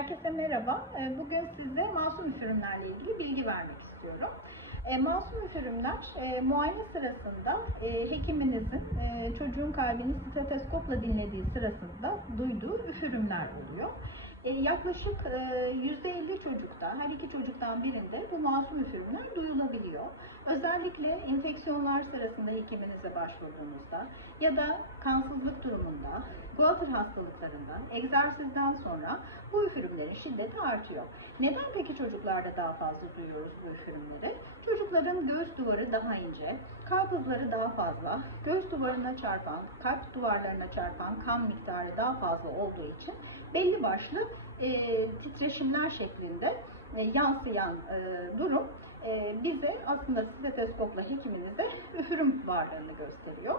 Herkese merhaba. Ee, Bugün size masum üfürümlerle ilgili bilgi vermek istiyorum. E, masum üfürümler e, muayene sırasında e, hekiminizin e, çocuğun kalbini steteskopla dinlediği sırasında duyduğu üfürümler oluyor. Yaklaşık e, %50 çocukta, her iki çocuktan birinde bu masum üfürümler duyulabiliyor. Özellikle enfeksiyonlar sırasında hekiminize başvurduğunuzda ya da kansızlık durumunda, guatr hastalıklarında, egzersizden sonra bu üfürümlerin şiddeti artıyor. Neden peki çocuklarda daha fazla duyuyoruz bu üfürümleri? Çocukların göğüs duvarı daha ince, kalp hızları daha fazla, göğüs duvarına çarpan, kalp duvarlarına çarpan kan miktarı daha fazla olduğu için belli başlı e, titreşimler şeklinde e, yansıyan e, durum e, bize aslında steteskopla hekiminize üfürüm varlığını gösteriyor.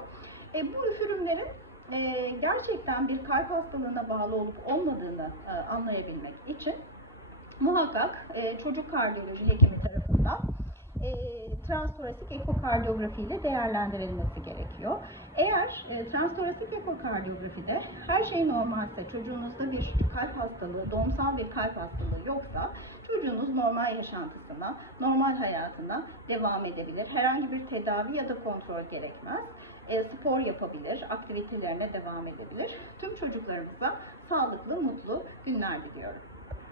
E, bu üfürümlerin e, gerçekten bir kalp hastalığına bağlı olup olmadığını anlayabilmek için muhakkak e, çocuk kardiyoloji hekimi tarafından e, transtorasik ekokardiyografi ile değerlendirilmesi gerekiyor. Eğer e, transtorasik ekokardiyografide her şey normalse, çocuğunuzda bir kalp hastalığı, doğumsal bir kalp hastalığı yoksa çocuğunuz normal yaşantısına, normal hayatına devam edebilir. Herhangi bir tedavi ya da kontrol gerekmez. E, spor yapabilir, aktivitelerine devam edebilir. Tüm çocuklarımıza sağlıklı, mutlu günler diliyorum.